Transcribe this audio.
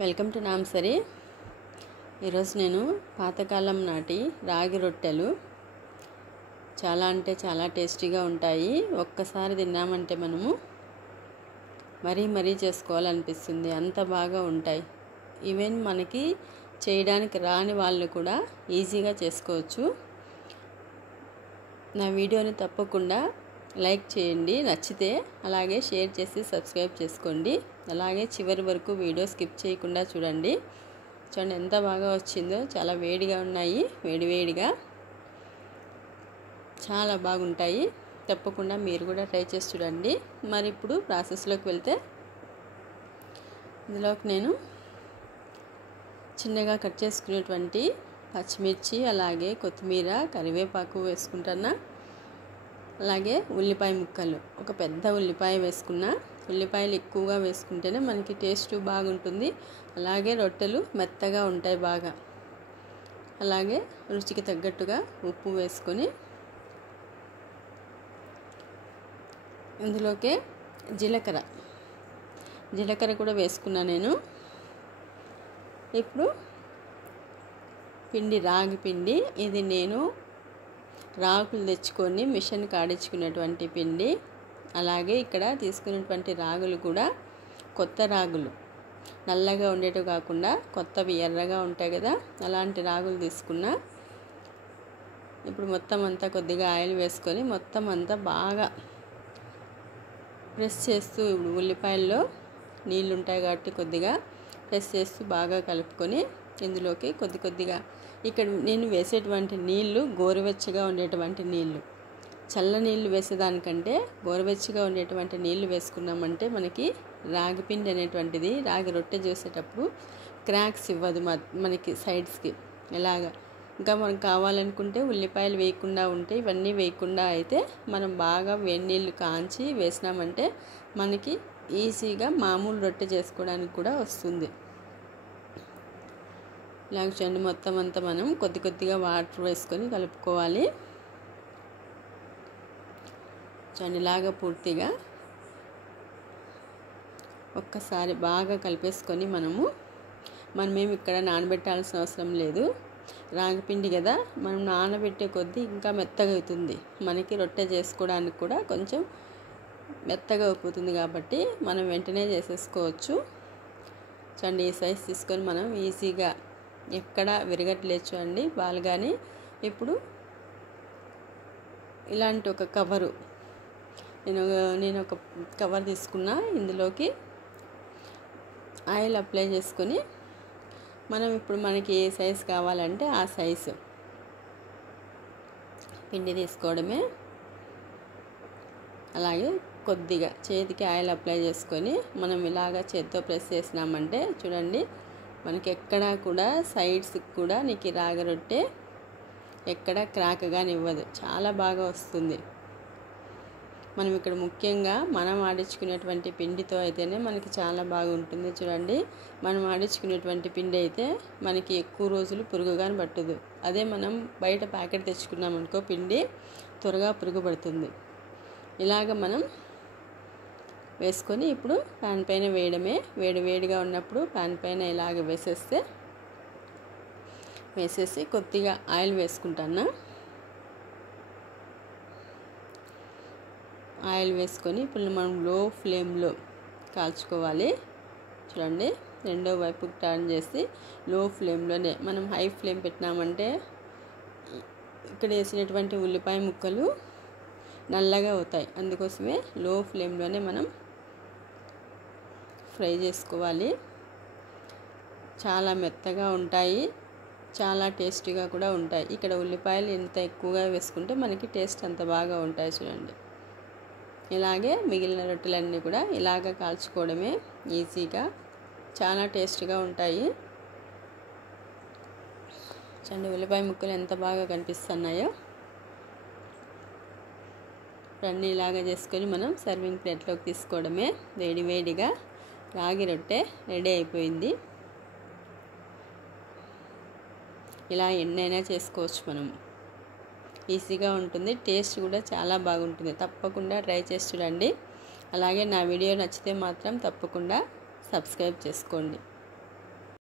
Welcome to నాంసరి. ఈరోజు నేను పాతకాలం నాటి రాగి రొట్టెలు చాలా అంటే చాలా టేస్టీగా ఉంటాయి. ఒక్కసారి తిన్నామంటే మనము మరీ చేసుకోవాలనిపిస్తుంది, అంత బాగా ఉంటాయి. ఈవెన్ మనకి చేయడానికి రాని వాళ్ళు కూడా ఈజీగా చేసుకోవచ్చు. నా వీడియోని తప్పకుండా లైక్ చేయండి, నచ్చితే అలాగే షేర్ చేసి సబ్స్క్రైబ్ చేసుకోండి. అలాగే చివరి వరకు వీడియో స్కిప్ చేయకుండా చూడండి. చూడండి ఎంత బాగా వచ్చిందో, చాలా వేడిగా ఉన్నాయి, వేడిగా చాలా బాగుంటాయి. తప్పకుండా మీరు కూడా ట్రై చేసి చూడండి. మరి ఇప్పుడు ప్రాసెస్లోకి వెళ్తే, ఇందులోకి నేను చిన్నగా కట్ చేసుకునేటువంటి పచ్చిమిర్చి, అలాగే కొత్తిమీర, కరివేపాకు వేసుకుంటున్నా. అలాగే ఉల్లిపాయ ముక్కలు, ఒక పెద్ద ఉల్లిపాయ వేసుకున్నా. ఉల్లిపాయలు ఎక్కువగా వేసుకుంటేనే మనకి టేస్ట్ బాగుంటుంది, అలాగే రొట్టెలు మెత్తగా ఉంటాయి బాగా. అలాగే రుచికి తగ్గట్టుగా ఉప్పు వేసుకొని, ఇందులోకే జీలకర్ర కూడా వేసుకున్నా నేను. ఇప్పుడు రాగి పిండి, ఇది నేను రాగులు తెచ్చుకొని మిషన్ కాడించుకున్నటువంటి పిండి. అలాగే ఇక్కడ తీసుకున్నటువంటి రాగులు కూడా కొత్త రాగులు, నల్లగా ఉండేటివి కాకుండా కొత్తవి ఎర్రగా ఉంటాయి కదా, అలాంటి రాగులు తీసుకున్నా. ఇప్పుడు మొత్తం అంతా కొద్దిగా ఆయిల్ వేసుకొని మొత్తం అంతా బాగా ప్రెస్ చేస్తూ, ఇప్పుడు ఉల్లిపాయల్లో నీళ్ళు ఉంటాయి కాబట్టి కొద్దిగా ప్రెస్ చేస్తూ బాగా కలుపుకొని, ఇందులోకి కొద్దిగా ఇక్కడ నేను వేసేటువంటి నీళ్ళు గోరువెచ్చగా ఉండేటువంటి నీళ్ళు. చల్ల నీళ్ళు వేసేదానికంటే గోరువెచ్చగా ఉండేటువంటి నీళ్ళు వేసుకున్నామంటే మనకి రాగి పిండి అనేటువంటిది, రాగి రొట్టె చేసేటప్పుడు క్రాక్స్ ఇవ్వదు మనకి సైడ్స్కి. ఇలాగా ఇంకా మనకు కావాలనుకుంటే ఉల్లిపాయలు వేయకుండా ఉంటే, ఇవన్నీ వేయకుండా అయితే మనం బాగా వేడి నీళ్ళు కాంచి వేసినామంటే మనకి ఈజీగా మామూలు రొట్టె చేసుకోవడానికి కూడా వస్తుంది. ఇలాగ చూడండి, మొత్తం అంతా మనం కొద్దిగా వాటర్ వేసుకొని కలుపుకోవాలి. చూడండి, ఇలాగ పూర్తిగా ఒక్కసారి బాగా కలిపేసుకొని మనమేమి ఇక్కడ నానబెట్టాల్సిన అవసరం లేదు. రాగిపిండి కదా, మనం నానబెట్టే కొద్దీ ఇంకా మెత్తగా అవుతుంది. మనకి రొట్టె చేసుకోవడానికి కూడా కొంచెం మెత్తగా అయిపోతుంది కాబట్టి మనం వెంటనే చేసేసుకోవచ్చు. చూడండి, ఈ సైజ్ తీసుకొని మనం ఈజీగా ఎక్కడ విరగట్లేదు చూడండి బాల్. కానీ ఇప్పుడు ఇలాంటి ఒక కవరు, నేను ఒక కవర్ తీసుకున్నా. ఇందులోకి ఆయిల్ అప్లై చేసుకొని ఇప్పుడు మనకి ఏ సైజు కావాలంటే ఆ సైజు పిండి తీసుకోవడమే. అలాగే కొద్దిగా చేతికి ఆయిల్ అప్లై చేసుకొని మనం ఇలాగ చేతితో ప్రెస్ చేసినామంటే చూడండి, మనకి ఎక్కడా కూడా సైడ్స్ కూడా నీకు రాగి రొట్టె ఎక్కడ క్రాక్గా ఇవ్వదు, చాలా బాగా వస్తుంది. మనం ఇక్కడ ముఖ్యంగా మనం ఆడించుకునేటువంటి పిండితో అయితేనే మనకి చాలా బాగుంటుంది. చూడండి, మనం ఆడించుకునేటువంటి పిండి అయితే మనకి ఎక్కువ రోజులు పురుగుగాని పట్టదు. అదే మనం బయట ప్యాకెట్ తెచ్చుకున్నామనుకో పిండి త్వరగా పురుగు పడుతుంది. ఇలాగ మనం వేసుకొని ఇప్పుడు ప్యాన్ పైన వేయడమే. వేడిగా ఉన్నప్పుడు ప్యాన్ పైన ఇలాగ వేసేసి కొద్దిగా ఆయిల్ వేసుకుంటాను. ఆయిల్ వేసుకొని ఇప్పుడు మనం లో ఫ్లేమ్లో కాల్చుకోవాలి. చూడండి, రెండో వైపుకి టర్న్ చేసి లో ఫ్లేమ్లోనే, మనం హై ఫ్లేమ్ పెట్టినామంటే ఇక్కడ వేసినటువంటి ఉల్లిపాయ ముక్కలు నల్లగా అవుతాయి. అందుకోసమే లో ఫ్లేమ్లోనే మనం ఫ్రై చేసుకోవాలి. చాలా మెత్తగా ఉంటాయి, చాలా టేస్టీగా కూడా ఉంటాయి. ఇక్కడ ఉల్లిపాయలు ఎంత ఎక్కువగా వేసుకుంటే మనకి టేస్ట్ అంత బాగా ఉంటాయి. చూడండి, ఇలాగే మిగిలిన రొట్టెలన్నీ కూడా ఇలాగ కాల్చుకోవడమే ఈజీగా, చాలా టేస్ట్గా ఉంటాయి. చూడండి, ఉల్లిపాయ ముక్కలు ఎంత బాగా కనిపిస్తున్నాయో. అన్నీ ఇలాగ చేసుకొని మనం సర్వింగ్ ప్లేట్లోకి తీసుకోవడమే. వేడిగా రాగి రొట్టె రెడీ అయిపోయింది. ఇలా ఎన్నైనా చేసుకోవచ్చు మనం, ఈజీగా ఉంటుంది, టేస్ట్ కూడా చాలా బాగుంటుంది. తప్పకుండా ట్రై చేసి చూడండి. అలాగే నా వీడియో నచ్చితే మాత్రం తప్పకుండా సబ్స్క్రైబ్ చేసుకోండి.